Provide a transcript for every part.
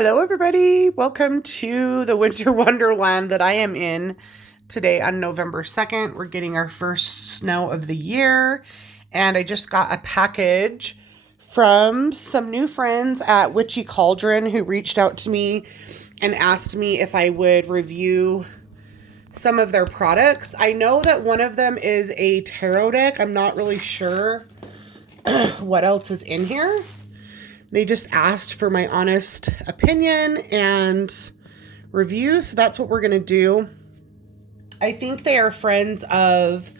Hello, everybody. Welcome to the winter wonderland that I am in today on November 2nd. We're getting our first snow of the year, and I just got a package from some new friends at Witchy Cauldron who reached out to me and asked me if I would review some of their products. I know that one of them is a tarot deck. I'm not really sure what else is in here. They just asked for my honest opinion and review, so that's what we're going to do. I think they are friends of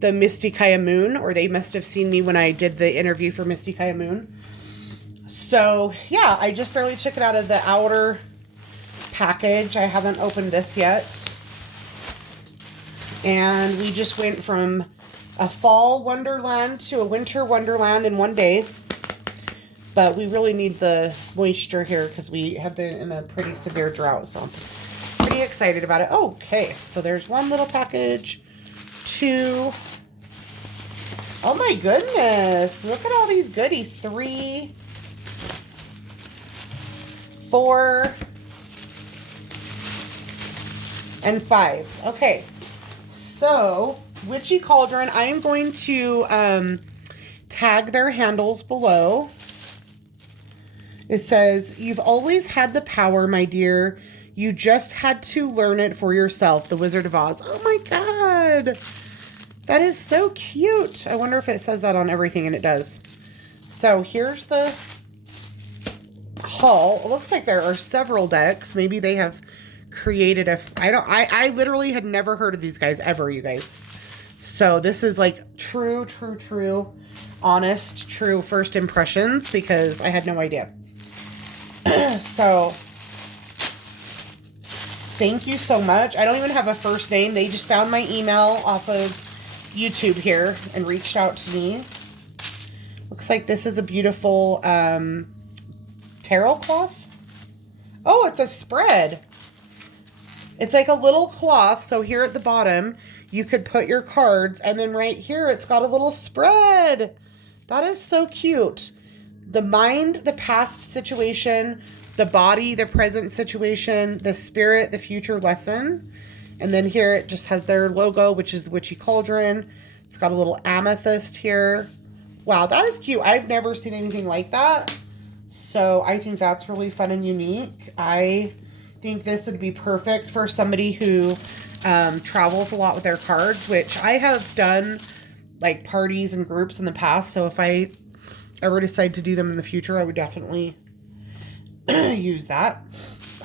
the Misty Kaya Moon, or they must have seen me when I did the interview for Misty Kaya Moon. So, yeah, I just barely took it out of the outer package. I haven't opened this yet. And we just went from a fall wonderland to a winter wonderland in one day. But we really need the moisture here because we have been in a pretty severe drought. So I'm pretty excited about it. Okay, so there's one little package. Two. Oh my goodness. Look at all these goodies. 3, 4, and 5. Okay, so Witchy Cauldron, I am going to tag their handles below. It says, "You've always had the power, my dear. You just had to learn it for yourself." The Wizard of Oz. Oh my God. That is so cute. I wonder if it says that on everything, and it does. So here's the haul. It looks like there are several decks. Maybe they have created I literally had never heard of these guys ever, you guys. So this is like true, honest, true first impressions because I had no idea. So, thank you so much. I don't even have a first name. They just found my email off of YouTube here and reached out to me. Looks like this is a beautiful tarot cloth. Oh, it's a spread. It's like a little cloth. So here at the bottom, you could put your cards. And then right here, it's got a little spread. That is so cute. The mind, the past situation, the body, the present situation, the spirit, the future lesson. And then here it just has their logo, which is the Witchy Cauldron. It's got a little amethyst here. Wow, that is cute. I've never seen anything like that. So I think that's really fun and unique. I think this would be perfect for somebody who travels a lot with their cards, which I have done like parties and groups in the past. So if I ever decide to do them in the future, I would definitely use that.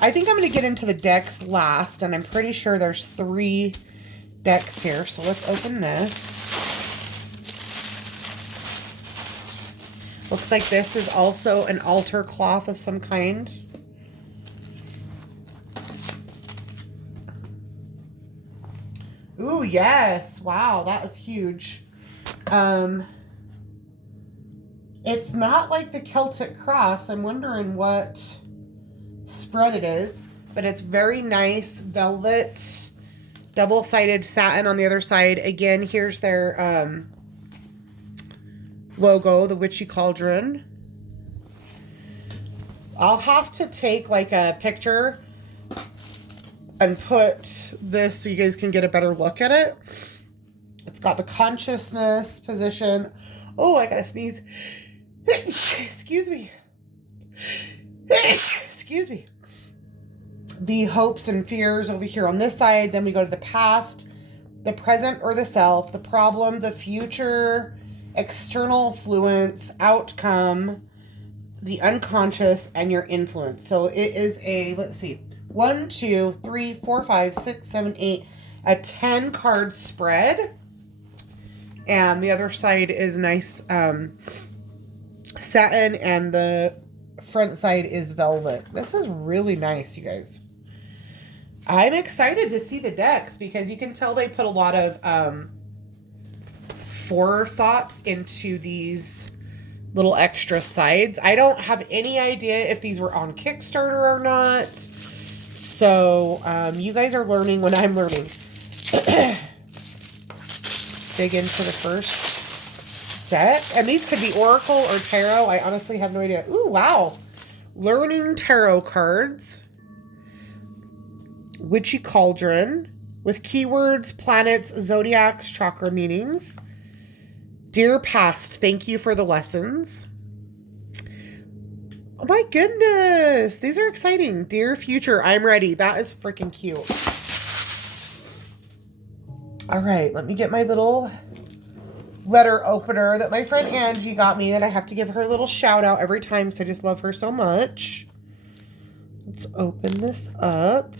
I think I'm going to get into the decks last, and I'm pretty sure there's 3 decks here. So let's open this. Looks like this is also an altar cloth of some kind. Ooh, yes. Wow, that is huge. It's not like the Celtic Cross. I'm wondering what spread it is, but it's very nice velvet, double-sided satin on the other side. Again, here's their logo, the Witchy Cauldron. I'll have to take like a picture and put this so you guys can get a better look at it. It's got the consciousness position. Oh, I gotta sneeze. Excuse me. Excuse me. The hopes and fears over here on this side. Then we go to the past, the present or the self, the problem, the future, external influence, outcome, the unconscious, and your influence. So it is a, let's see, 1, 2, 3, 4, 5, 6, 7, 8, a 10 card spread. And the other side is nice satin, and the front side is velvet. This is really nice, you guys. I'm excited to see the decks because you can tell they put a lot of forethought into these little extra sides. I don't have any idea if these were on Kickstarter or not. So you guys are learning when I'm learning. Dig into the first deck. And these could be Oracle or Tarot. I honestly have no idea. Ooh, wow. Learning tarot cards. Witchy Cauldron. With keywords, planets, zodiacs, chakra meanings. Dear Past, thank you for the lessons. Oh my goodness. These are exciting. Dear Future, I'm ready. That is freaking cute. All right, let me get my little letter opener that my friend Angie got me that I have to give her a little shout out every time, so I just love her so much. Let's open this up.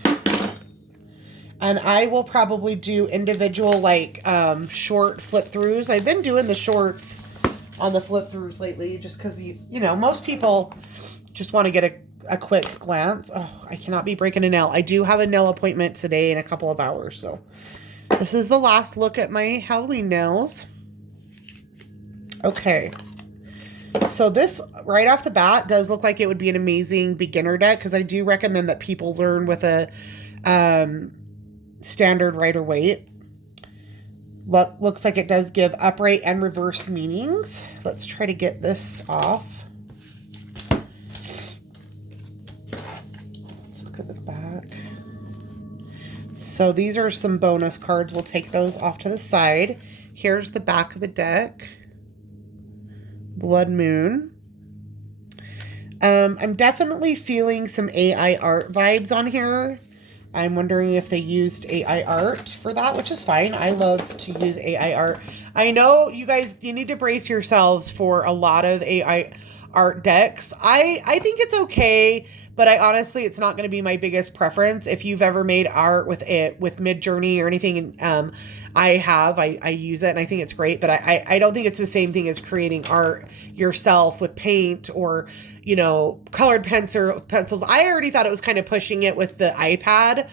And I will probably do individual, like, short flip-throughs. I've been doing the shorts on the flip-throughs lately just because, you know, most people just want to get a quick glance. Oh, I cannot be breaking a nail. I do have a nail appointment today in a couple of hours, so this is the last look at my Halloween nails. Okay. So this, right off the bat, does look like it would be an amazing beginner deck because I do recommend that people learn with a standard Rider-Waite. Looks like it does give upright and reverse meanings. Let's try to get this off. Let's look at the back. So these are some bonus cards. We'll take those off to the side. Here's the back of the deck. Blood Moon. I'm definitely feeling some AI art vibes on here. I'm wondering if they used AI art for that, which is fine. I love to use AI art. I know you guys, you need to brace yourselves for a lot of AI art decks. I think it's okay, but honestly, it's not going to be my biggest preference. If you've ever made art with Midjourney or anything, I use it and I think it's great, but I don't think it's the same thing as creating art yourself with paint or, you know, colored pencils. I already thought it was kind of pushing it with the iPad.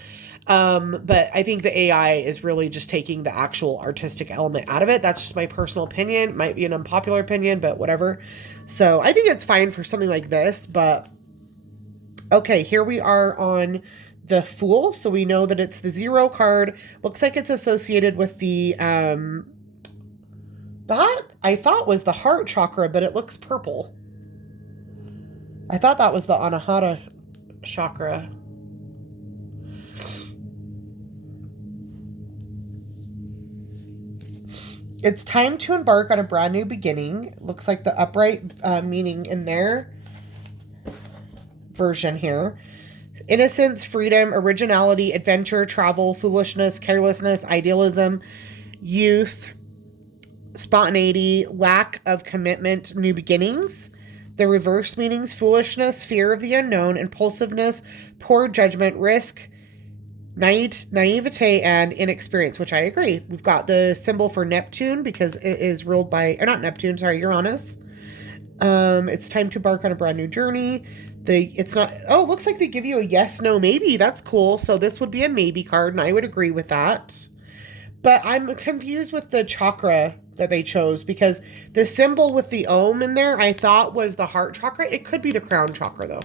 But I think the AI is really just taking the actual artistic element out of it. That's just my personal opinion. Might be an unpopular opinion, but whatever. So I think it's fine for something like this, but okay, here we are on the Fool. So we know that it's the 0 card. Looks like it's associated with the, that I thought was the heart chakra, but it looks purple. I thought that was the Anahata chakra. It's time to embark on a brand new beginning. Looks like the upright meaning in their version here. Innocence, freedom, originality, adventure, travel, foolishness, carelessness, idealism, youth, spontaneity, lack of commitment, new beginnings. The reverse meanings, foolishness, fear of the unknown, impulsiveness, poor judgment, risk, naivete, and inexperience, which I agree. We've got the symbol for Neptune because it is ruled by, or not Neptune, sorry, Uranus. It's time to embark on a brand new journey. It's not, oh, it looks like they give you a yes, no, maybe. That's cool. So this would be a maybe card, and I would agree with that. But I'm confused with the chakra that they chose because the symbol with the Om in there, I thought was the heart chakra. It could be the crown chakra, though.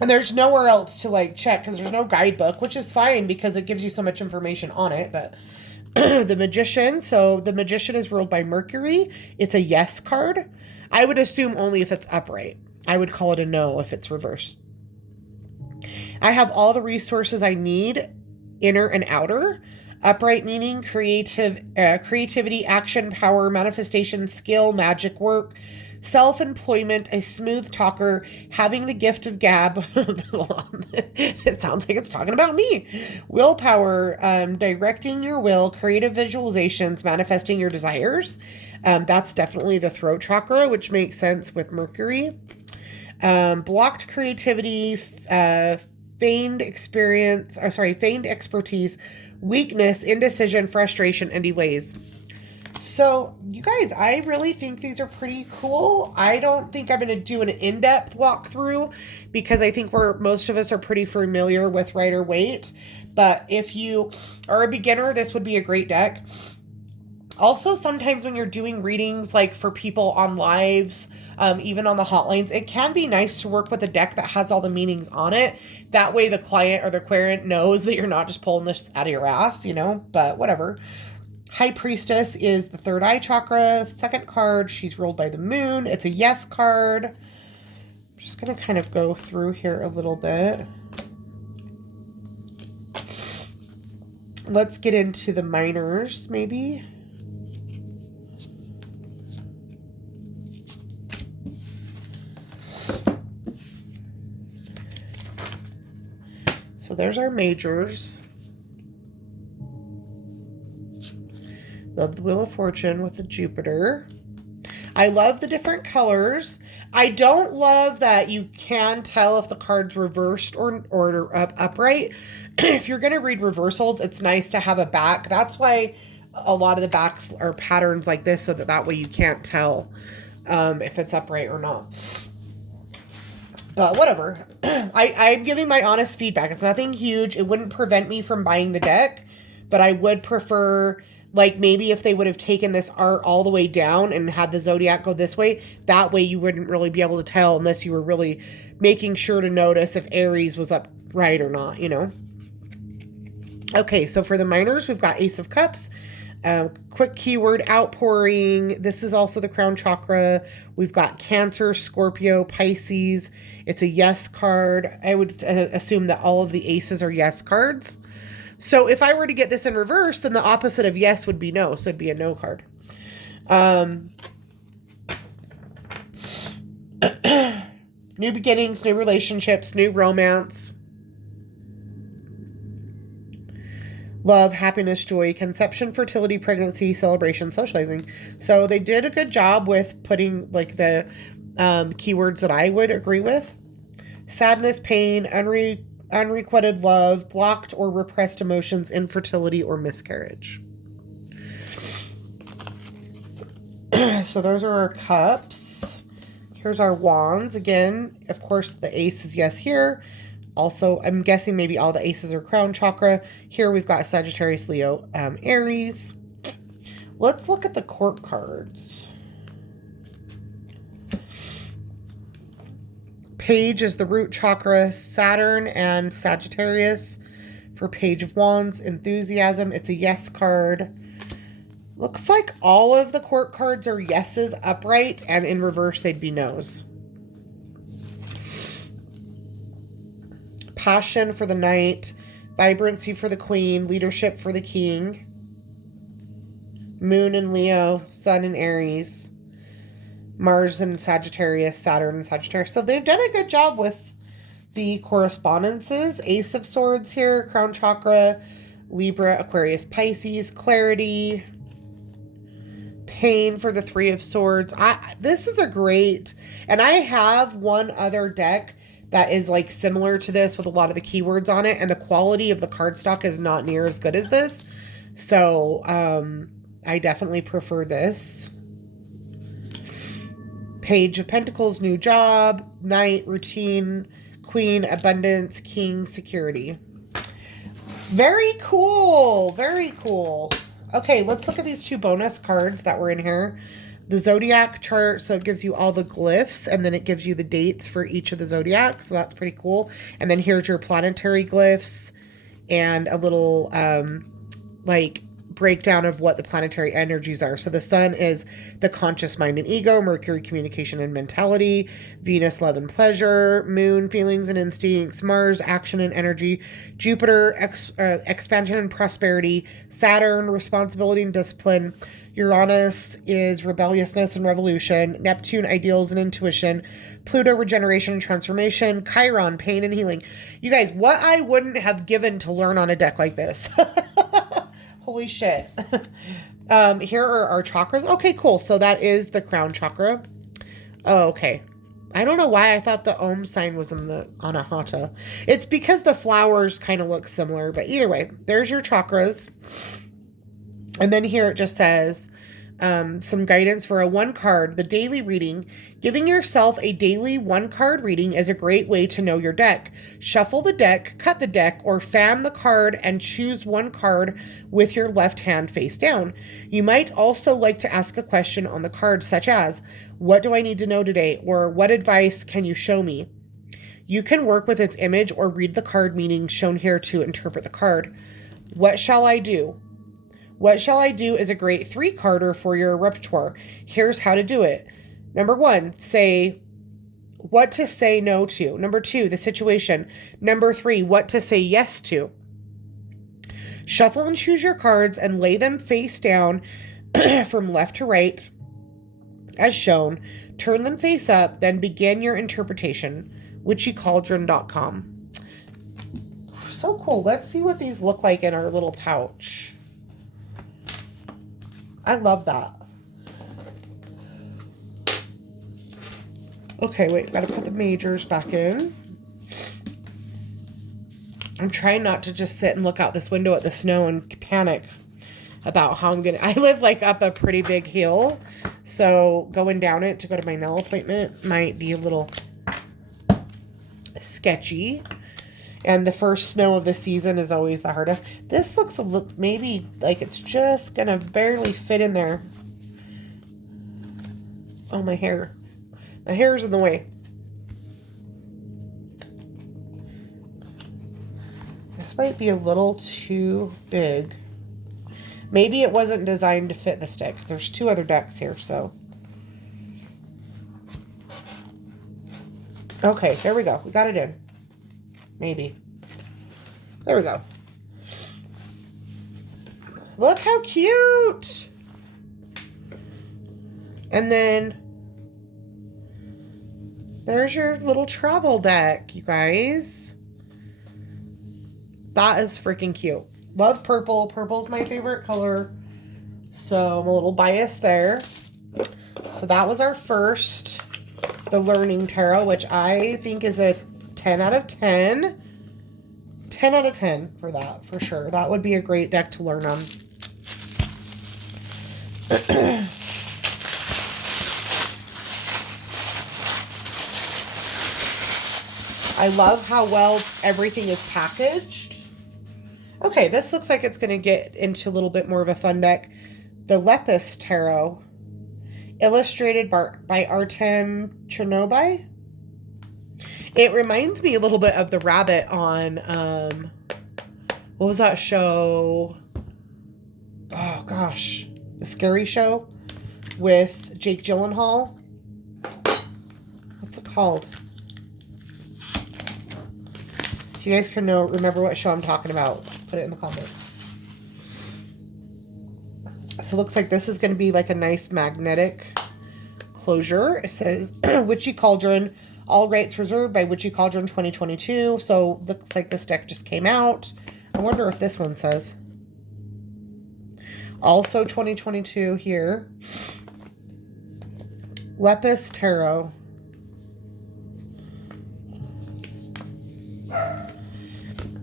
And there's nowhere else to, like, check because there's no guidebook, which is fine because it gives you so much information on it. But the Magician, so the Magician is ruled by Mercury. It's a yes card. I would assume only if it's upright. I would call it a no if it's reversed. I have all the resources I need, inner and outer. Upright meaning creativity, action, power, manifestation, skill, magic work, self-employment, a smooth talker, having the gift of gab. It sounds like it's talking about me. Willpower, directing your will, creative visualizations, manifesting your desires. That's definitely the throat chakra, which makes sense with Mercury. Blocked creativity, feigned expertise, weakness, indecision, frustration, and delays. So, you guys, I really think these are pretty cool. I don't think I'm going to do an in-depth walkthrough because I think most of us are pretty familiar with Rider-Waite. But if you are a beginner, this would be a great deck. Also, sometimes when you're doing readings, like for people on lives, even on the hotlines, it can be nice to work with a deck that has all the meanings on it. That way the client or the querent knows that you're not just pulling this out of your ass, you know, but whatever. High Priestess is the third eye chakra, second card. She's ruled by the moon. It's a yes card. Just going to kind of go through here a little bit. Let's get into the minors, maybe. So there's our majors. Love the Wheel of Fortune with the Jupiter. I love the different colors. I don't love that you can tell if the card's reversed or upright. If you're going to read reversals, it's nice to have a back. That's why a lot of the backs are patterns like this, so that way you can't tell if it's upright or not. But whatever. I'm giving my honest feedback. It's nothing huge. It wouldn't prevent me from buying the deck, but I would prefer, like, maybe if they would have taken this art all the way down and had the Zodiac go this way, that way you wouldn't really be able to tell unless you were really making sure to notice if Aries was upright or not, you know? Okay, so for the minors, we've got Ace of Cups. Quick keyword, outpouring. This is also the crown chakra. We've got Cancer, Scorpio, Pisces. It's a yes card. I would assume that all of the aces are yes cards. So if I were to get this in reverse, then the opposite of yes would be no. So it'd be a no card. New beginnings, new relationships, new romance. Love, happiness, joy, conception, fertility, pregnancy, celebration, socializing. So they did a good job with putting like the keywords that I would agree with. Sadness, pain, unrequited love, blocked or repressed emotions, infertility, or miscarriage. So those are our cups. Here's our wands. Again, of course, the ace is yes here. Also, I'm guessing maybe all the aces are crown chakra. Here we've got Sagittarius, Leo, Aries. Let's look at the court cards. Page is the root chakra, Saturn and Sagittarius. For Page of Wands, enthusiasm, it's a yes card. Looks like all of the court cards are yeses upright, and in reverse they'd be no's. Passion for the knight, vibrancy for the queen, leadership for the king, moon in Leo, sun in Aries, Mars in Sagittarius, Saturn in Sagittarius. So they've done a good job with the correspondences. Ace of Swords here, crown chakra, Libra, Aquarius, Pisces, clarity, pain for the Three of Swords. This is a great, and I have one other deck that is like similar to this with a lot of the keywords on it, and the quality of the cardstock is not near as good as this. So I definitely prefer this. Page of Pentacles, new job, knight, routine, queen, abundance, king, security. Very cool. Very cool. Okay, let's look at these two bonus cards that were in here. The Zodiac chart, so it gives you all the glyphs, and then it gives you the dates for each of the Zodiac, so that's pretty cool. And then here's your planetary glyphs, and a little, like, breakdown of what the planetary energies are. So the sun is the conscious mind and ego, Mercury, communication and mentality, Venus, love and pleasure, moon, feelings and instincts, Mars, action and energy, Jupiter, expansion and prosperity, Saturn, responsibility and discipline, Uranus is rebelliousness and revolution, Neptune, ideals and intuition, Pluto, regeneration and transformation, Chiron, pain and healing. You guys, what I wouldn't have given to learn on a deck like this. Holy shit. Here are our chakras. Okay, cool. So that is the crown chakra. Oh, okay. I don't know why I thought the Om sign was in the Anahata. It's because the flowers kind of look similar, but either way, there's your chakras. And then here it just says some guidance for a 1 card, the daily reading. Giving yourself a daily 1 card reading is a great way to know your deck. Shuffle the deck, cut the deck, or fan the card and choose 1 card with your left hand face down. You might also like to ask a question on the card, such as, what do I need to know today? Or what advice can you show me? You can work with its image or read the card meaning shown here to interpret the card. What shall I do? What shall I do is a great 3-carder for your repertoire. Here's how to do it. Number 1, say, what to say no to. Number 2, the situation. Number 3, what to say yes to. Shuffle and choose your cards and lay them face down from left to right as shown. Turn them face up, then begin your interpretation. witchycauldron.com. So cool. Let's see what these look like in our little pouch. I love that. Okay, wait, gotta put the majors back in. I'm trying not to just sit and look out this window at the snow and panic about how I live like up a pretty big hill, so going down it to go to my nail appointment might be a little sketchy. And the first snow of the season is always the hardest. This looks a little, maybe like it's just gonna barely fit in there. Oh, my hair. My hair's in the way. This might be a little too big. Maybe it wasn't designed to fit this deck, because there's 2 other decks here, so. Okay, there we go. We got it in. Maybe. There we go. Look how cute! And then there's your little travel deck, you guys. That is freaking cute. Love purple. Purple's my favorite color, so I'm a little biased there. So that was our first, the Learning Tarot, which I think is a 10 out of 10. 10 out of 10 for that, for sure. That would be a great deck to learn on. I love how well everything is packaged. Okay, this looks like it's going to get into a little bit more of a fun deck. The Lepus Tarot, illustrated by Artem Chernobyl. It reminds me a little bit of the rabbit on, what was that show? Oh, gosh. The Scary Show with Jake Gyllenhaal. What's it called? If you guys can remember what show I'm talking about, put it in the comments. So it looks like this is going to be like a nice magnetic closure. It says Witchy Cauldron, all rights reserved by Witchy Cauldron 2022. So looks like this deck just came out. I wonder if this one says. Also 2022 here. Lepus Tarot.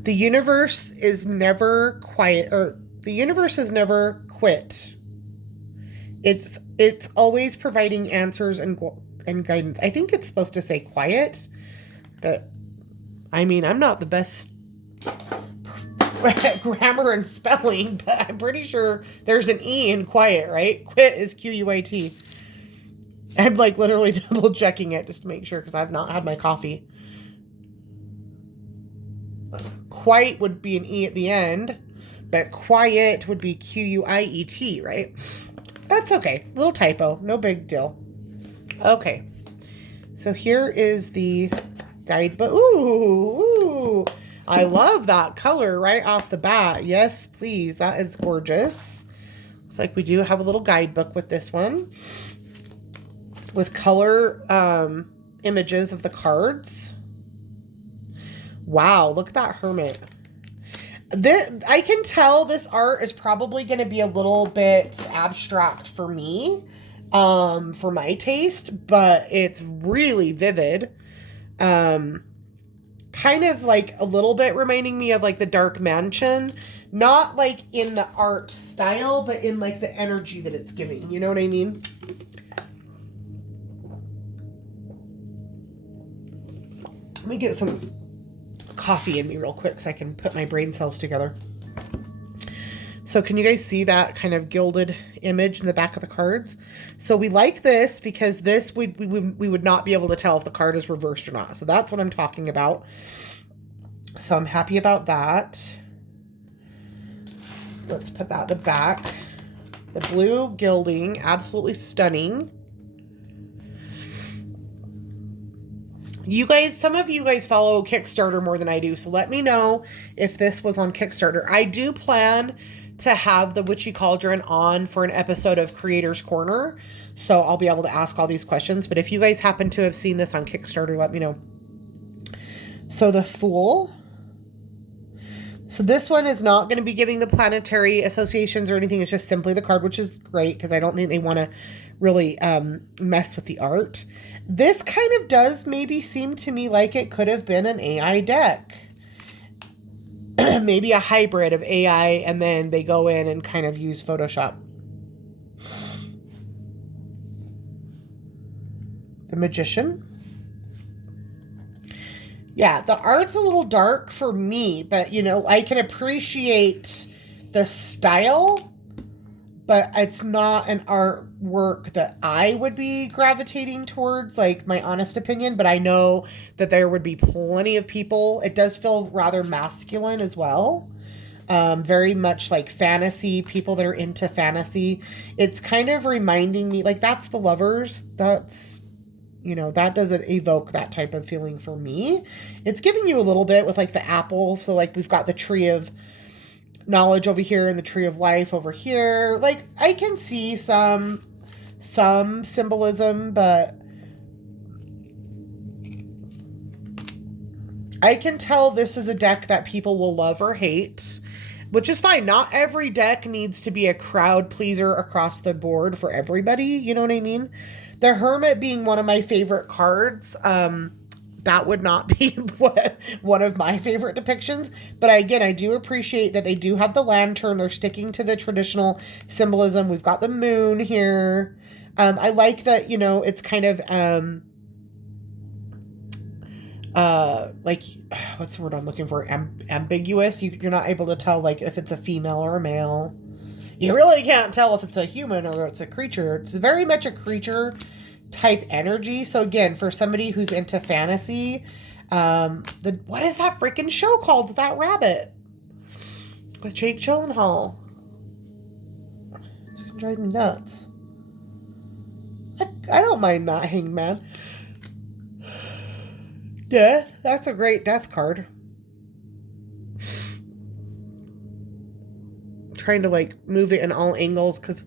The universe is never quiet, or the universe has never quit. It's always providing answers and guidance. I think it's supposed to say quiet, but I mean, I'm not the best at grammar and spelling, but I'm pretty sure there's an E in quiet, right? Quit is Q-U-I-T. I'm like literally double checking it just to make sure, because I've not had my coffee. Quite would be an E at the end, but quiet would be Q-U-I-E-T, right? That's okay. Little typo. No big deal. Okay. So here is the guidebook. Ooh. I love that color right off the bat. Yes, please. That is gorgeous. Looks like we do have a little guidebook with this one, with color images of the cards. Wow, look at that hermit. I can tell this art is probably going to be a little bit abstract for me, for my taste, but it's really vivid. Kind of like a little bit reminding me of like the Dark Mansion, not like in the art style, but in like the energy that it's giving. You know what I mean? Let me get some coffee in me real quick so I can put my brain cells together. So can you guys see that kind of gilded image in the back of the cards? So we like this because this we would not be able to tell if the card is reversed or not. So that's what I'm talking about. So I'm happy about that. Let's put that at the back. The blue gilding, absolutely stunning. You guys, some of you guys follow Kickstarter more than I do, so let me know if this was on Kickstarter. I do plan to have the Witchy Cauldron on for an episode of Creator's Corner, so I'll be able to ask all these questions. But if you guys happen to have seen this on Kickstarter, let me know. So the Fool. So this one is not going to be giving the planetary associations or anything. It's just simply the card, which is great because I don't think they want to really mess with the art. This kind of does maybe seem to me like it could have been an AI deck. Maybe a hybrid of AI and then they go in and kind of use Photoshop. The Magician. Yeah, the art's a little dark for me, but, you know, I can appreciate the style, but it's not an artwork that I would be gravitating towards, like, my honest opinion, but I know that there would be plenty of people. It does feel rather masculine as well. Very much like fantasy, people that are into fantasy. It's kind of reminding me, like, that's the Lovers. That's, you know, that doesn't evoke that type of feeling for me. It's giving you a little bit with, like, the apple. So, like, we've got the Tree of Knowledge over here and the Tree of Life over here. Like, I can see some symbolism, but I can tell this is a deck that people will love or hate, which is fine. Not every deck needs to be a crowd pleaser across the board for everybody. You know what I mean? The Hermit being one of my favorite cards, that would not be one of my favorite depictions. But again, I do appreciate that they do have the lantern. They're sticking to the traditional symbolism. We've got the moon here. I like that, you know, it's kind of, like, what's the word I'm looking for? Ambiguous. You're not able to tell, like, if it's a female or a male. You really can't tell if it's a human or it's a creature. It's very much a creature type energy. So again, for somebody who's into fantasy, what is that freaking show called with that rabbit? With Jake Gyllenhaal. It's gonna drive me nuts. I don't mind that, Hangman. Death. That's a great death card. Trying to, like, move it in all angles because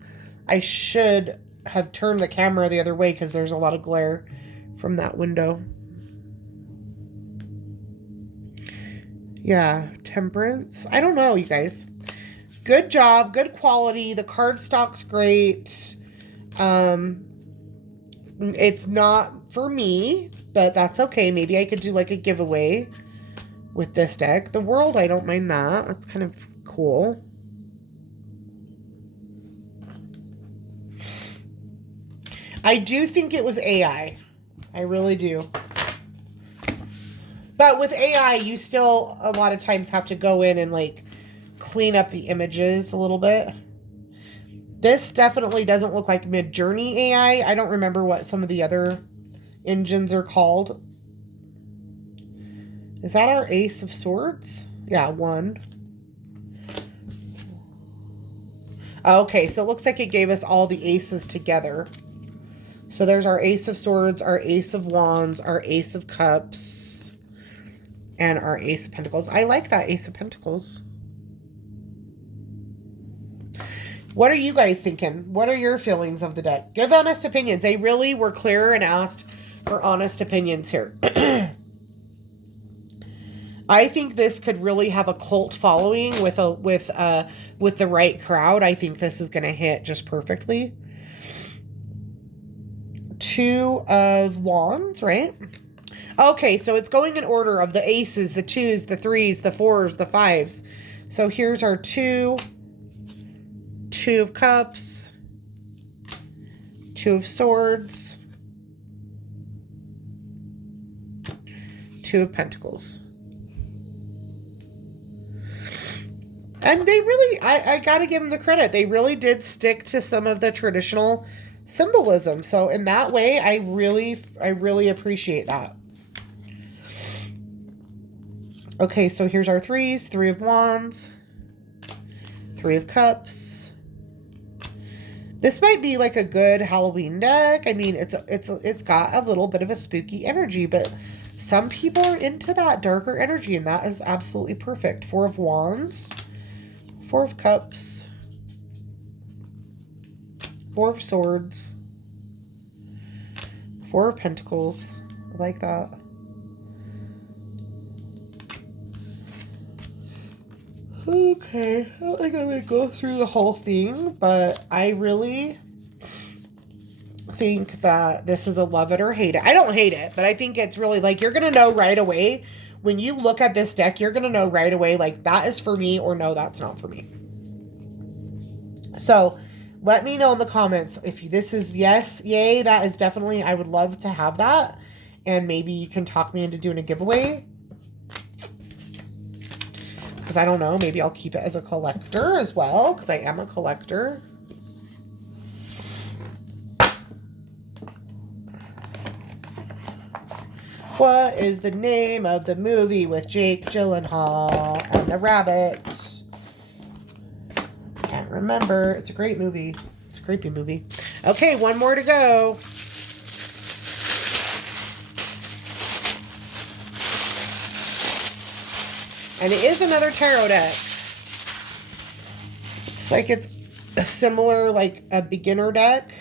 I should have turned the camera the other way because there's a lot of glare from that window. Yeah, Temperance. I don't know, you guys. Good job, good quality. The card stock's great. It's not for me, but that's okay. Maybe I could do, like, a giveaway with this deck. The World, I don't mind that. That's kind of cool. I do think it was AI. I really do. But with AI, you still a lot of times have to go in and, like, clean up the images a little bit. This definitely doesn't look like Midjourney AI. I don't remember what some of the other engines are called. Is that our Ace of Swords? Yeah, one. Okay, so it looks like it gave us all the aces together. So there's our Ace of Swords, our Ace of Wands, our Ace of Cups, and our Ace of Pentacles. I like that Ace of Pentacles. What are you guys thinking? What are your feelings of the deck? Give honest opinions. They really were clear and asked for honest opinions here. I think this could really have a cult following with the right crowd. I think this is going to hit just perfectly. Two of Wands, right? Okay, so it's going in order of the aces, the twos, the threes, the fours, the fives. So here's our two of Cups, Two of Swords, Two of Pentacles. And they really, I got to give them the credit. They really did stick to some of the traditional symbolism. So in that way, I really appreciate that. Okay, so here's our threes. Three of Wands, Three of Cups. This might be like a good Halloween deck. I mean, it's got a little bit of a spooky energy, but some people are into that darker energy, and that is absolutely perfect. Four of Wands, Four of Cups, Four of Swords, Four of Pentacles. I like that. Okay, I don't think I'm going to go through the whole thing, but I really think that this is a love it or hate it. I don't hate it, but I think it's really like you're going to know right away. When you look at this deck, you're going to know right away like that is for me or no, that's not for me. So let me know in the comments if this is yes, yay, that is definitely, I would love to have that. And maybe you can talk me into doing a giveaway. Because I don't know, maybe I'll keep it as a collector as well, because I am a collector. What is the name of the movie with Jake Gyllenhaal and the rabbit? Can't remember. It's a great movie. It's a creepy movie. Okay, one more to go. And it is another tarot deck. It's like it's a similar, like a beginner deck.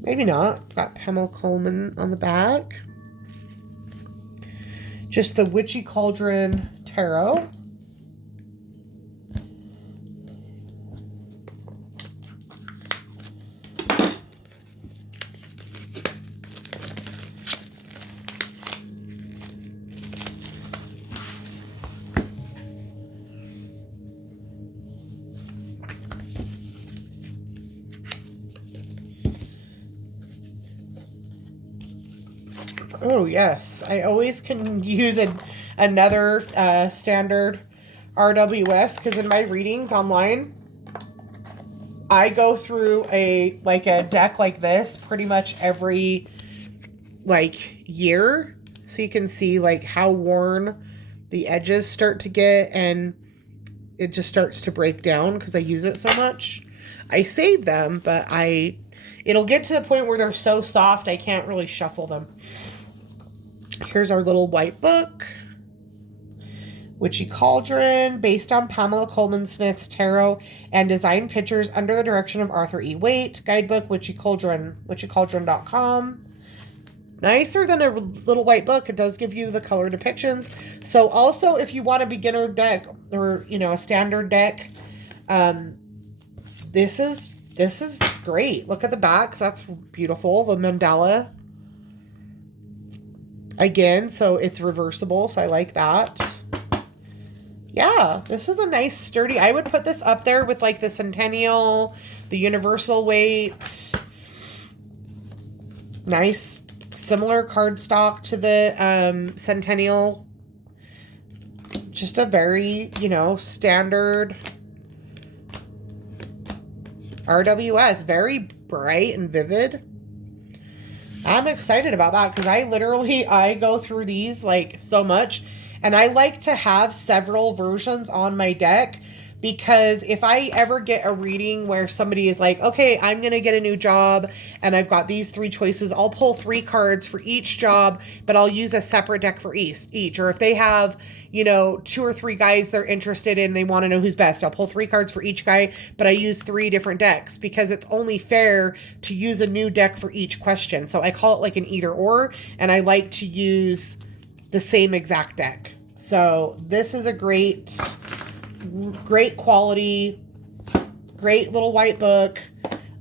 Maybe not. Got Pamela Coleman on the back. Just the Witchy Cauldron Tarot. Oh, yes. I always can use another standard RWS because in my readings online, I go through a deck like this pretty much every year. So you can see how worn the edges start to get and it just starts to break down because I use it so much. I save them, but it'll get to the point where they're so soft I can't really shuffle them. Here's our little white book. Witchy Cauldron, based on Pamela Coleman Smith's tarot and design pictures under the direction of Arthur E. Waite. Guidebook, Witchy Cauldron, witchycauldron.com. Nicer than a little white book. It does give you the color depictions. So also, if you want a beginner deck or, a standard deck, this is great. Look at the backs. That's beautiful. The mandala. Again, so it's reversible, so I like that. Yeah, this is a nice sturdy. I would put this up there with the Centennial, the Universal Weight. Nice, similar cardstock to the Centennial. Just a very, standard RWS. Very bright and vivid. I'm excited about that because I go through these so much, and I like to have several versions on my deck because if I ever get a reading where somebody is like, okay, I'm going to get a new job and I've got these 3 choices, I'll pull 3 cards for each job, but I'll use a separate deck for each. Or if they have, 2 or 3 guys they're interested in, they want to know who's best, I'll pull 3 cards for each guy, but I use 3 different decks because it's only fair to use a new deck for each question. So I call it an either or, and I like to use the same exact deck. So this is a great quality, great little white book.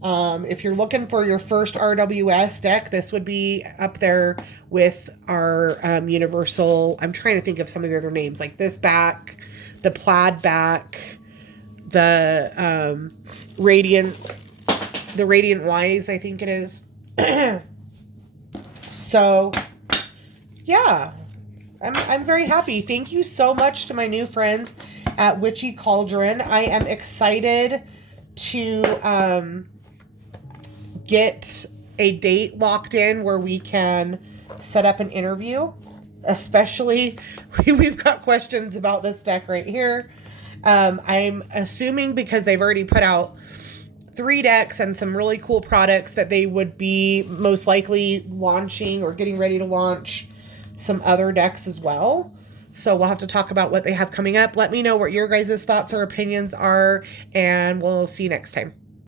If you're looking for your first RWS deck, this would be up there with our Universal. I'm trying to think of some of the other names, like this back, the plaid back, the Radiant Wise, I think it is. So, yeah, I'm very happy. Thank you so much to my new friends at Witchy Cauldron. I am excited to get a date locked in where we can set up an interview. Especially, we've got questions about this deck right here. I'm assuming because they've already put out 3 decks and some really cool products that they would be most likely launching or getting ready to launch some other decks as well. So we'll have to talk about what they have coming up. Let me know what your guys' thoughts or opinions are, and we'll see you next time.